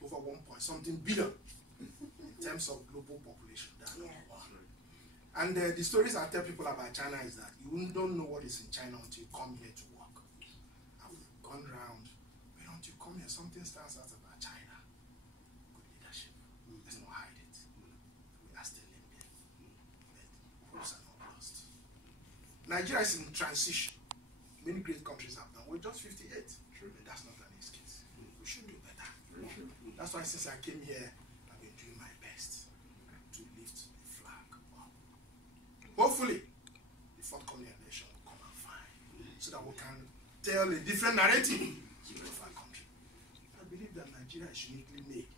was over 1 point something billion in terms of global population. That's number one. And the stories I tell people about China is that you don't know what is in China until you come here to work. And we've gone around, but until you come here, something stands out about China. Good leadership. Let's not hide it. We are still limping. But hopes are not lost. Nigeria is in transition. Many great countries have done. We're just 58. But that's not an excuse. We should do better. That's why since I came here, I've been doing my best to lift the flag up. Hopefully, the forthcoming election will come out fine, so that we can tell a different narrative of our country. I believe that Nigeria is uniquely made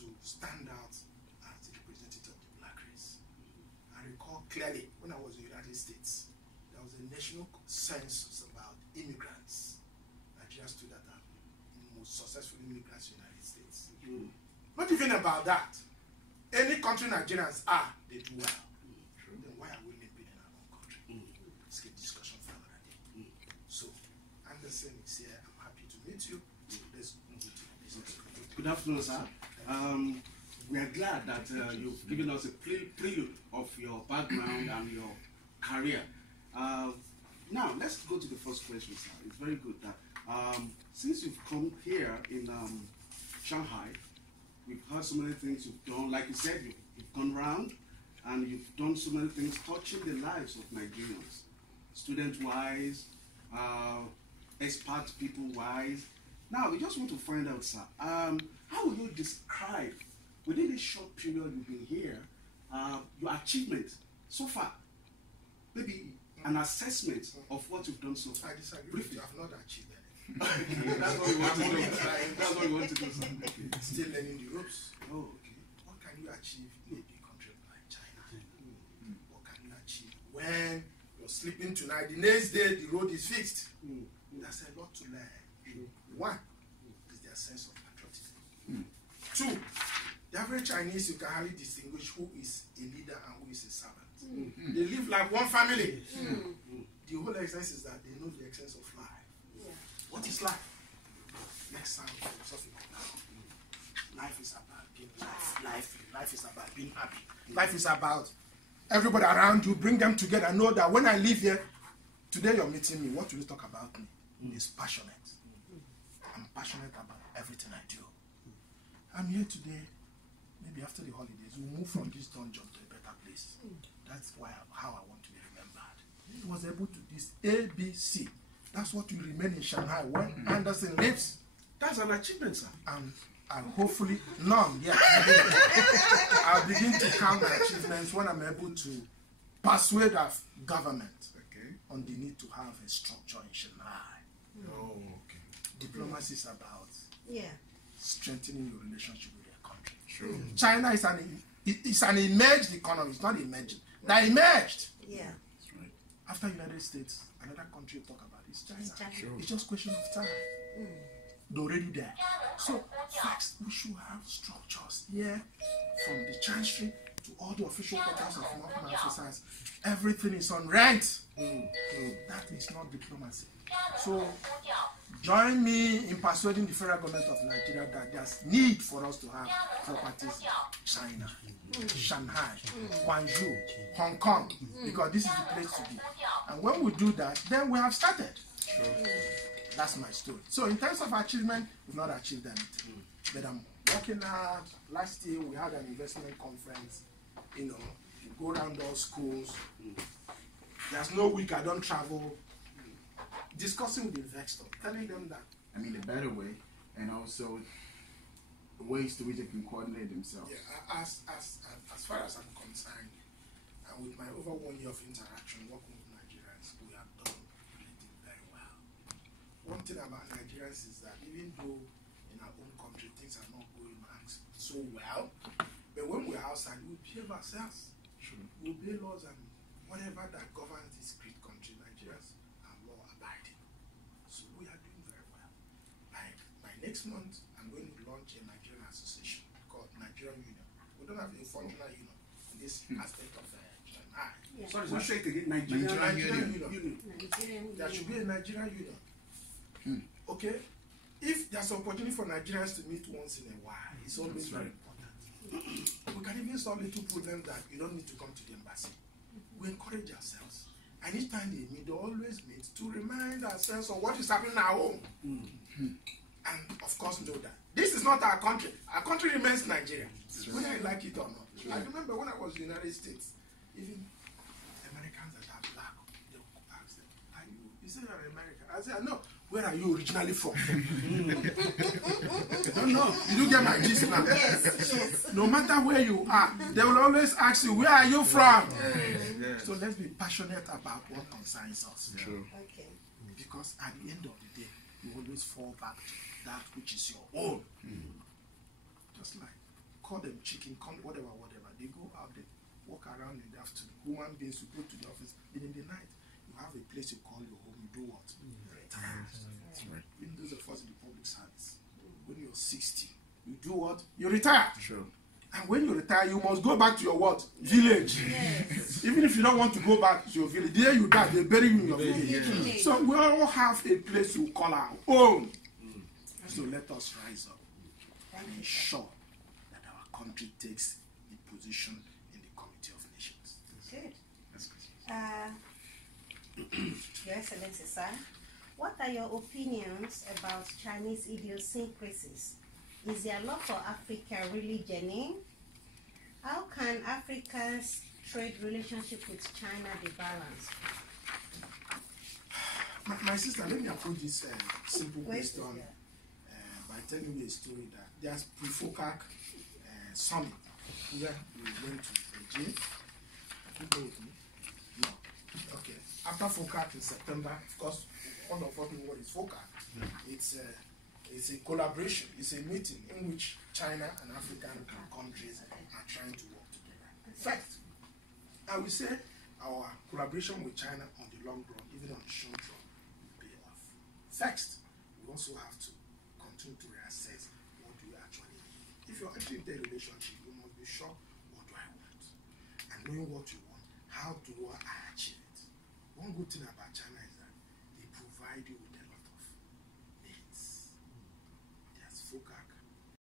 to stand out as the representative of the black race. I recall clearly when I was in the United States, there was a national census about immigrants. Nigeria stood at the most successful immigrants in the United States. Not even about that. Any country Nigerians are, they do well. Then why are we living in our own country? Let's get discussion for another day. So, Anderson is here. I'm happy to meet you. Let's move to the business. Good afternoon, sir. We are glad that you've given us a prelude of your background and your career. Now, let's go to the first question, sir. It's very good that since you've come here in Shanghai, we've heard so many things you've done. Like you said, you've gone around and you've done so many things touching the lives of Nigerians, student-wise, expat people-wise. Now, we just want to find out, sir, how will you describe, within this short period you've been here, your achievement so far? Maybe an assessment of what you've done so far. I disagree with you. I have not achieved anything. That's what we want to do. That's what we want to do, sir. Okay. Still learning the ropes. Oh, okay. What can you achieve in a big country like China? What can you achieve when you're sleeping tonight, the next day the road is fixed? There's a lot to learn. One is their sense of patriotism. Two, the average Chinese, you can hardly distinguish who is a leader and who is a servant. They live like one family. The whole essence is that they know the essence of life. What is life? Let's sound philosophical now. Life is about being life is about being happy. Life is about everybody around you, bring them together. Know that when I live here, today you're meeting me, what will you talk about me? Is passionate. I'm passionate about everything I do. I'm here today, maybe after the holidays, we'll move from this dungeon to a better place. That's how I want to be remembered. He was able to do this ABC. That's what will remain in Shanghai when Anderson lives. That's an achievement, sir. And hopefully none yet. I'll begin to count my achievements when I'm able to persuade our government on the need to have a structure in Shanghai. Diplomacy is about strengthening your relationship with your country. China is an emerged economy. It's not emerging. They emerged. After United States, another country you talk about is China. It's just a question of time. They're already there. So first, we should have structures here, from the chancery to all the official quarters of multiple officers. Everything is on rent. That is not diplomacy. So join me in persuading the federal government of Nigeria that there's need for us to have properties in China, Shanghai, Guangzhou, Hong Kong, because this is the place to be. And when we do that, then we have started. That's my story. So in terms of achievement, we've not achieved anything. But I'm working hard. Last year we had an investment conference. You know, you go around all schools. There's no week I don't travel. Discussing with investors, telling them that. I mean, a better way, and also ways to which they can coordinate themselves. Yeah, as far as I'm concerned, and with my over 1 year of interaction working with Nigerians, we have done really very well. One thing about Nigerians is that even though in our own country things are not going so well, but when we're outside, we behave ourselves. We obey laws and whatever that governs this great country. Nigerians are law abiding. So we are doing very well. By next month, I'm going to launch a Nigerian association called Nigerian Union. We don't have a functional union in this aspect of Shanghai. Sorry, say it again. Nigerian Union. There should be a Nigerian Union. Okay? A if there's an opportunity for Nigerians to meet once in a while, it's always very important. We can even solve little problems that you don't need to come to the embassy. We encourage ourselves. And each time they meet, they always meet to remind ourselves of what is happening at home. And of course, know that this is not our country. Our country remains Nigeria, whether I like it or not. I remember when I was in the United States, even Americans that are black, they would ask them, "Are you? You say you're American?" I said, "No. Where are you originally from?" No. Did you get my gist now? Yes. No matter where you are, they will always ask you, "Where are you from?" So let's be passionate about what concerns us. True. Okay. Because at the end of the day, you always fall back to that which is your own. Just like, call them chicken, call whatever. They go out, they walk around in the afternoon. Human beings, you go to the office. And in the night, you have a place you call your home. You do what? Retire. That's right. Even those of us in the public service, when you're 60, you do what? You retire. True. And when you retire, you must go back to your what? Village. Yes. Even if you don't want to go back to your village, there you die, they bury you in your village. Yes. So we all have a place to call our own. So let us rise up and ensure that our country takes a position in the Committee of Nations. Good. That's good. Your Excellency, sir, what are your opinions about Chinese idiosyncrasies? Is their love for Africa really genuine? How can Africa's trade relationship with China be balanced? My sister, let me approach this simple question by telling you a story that there's pre-FOCAC summit where we went to Beijing. You go with me? No. Okay. After FOCAC in September, of course, all of us know what is FOCAC. It's a collaboration. It's a meeting in which China and African countries are trying to work together. First, I will say our collaboration with China on the long run, even on the short run, will pay off. First, we also have to continue to reassess what do we actually need. If you're entering a relationship, you must be sure what do I want. And knowing what you want, how do I achieve it? One good thing about China is that they provide you with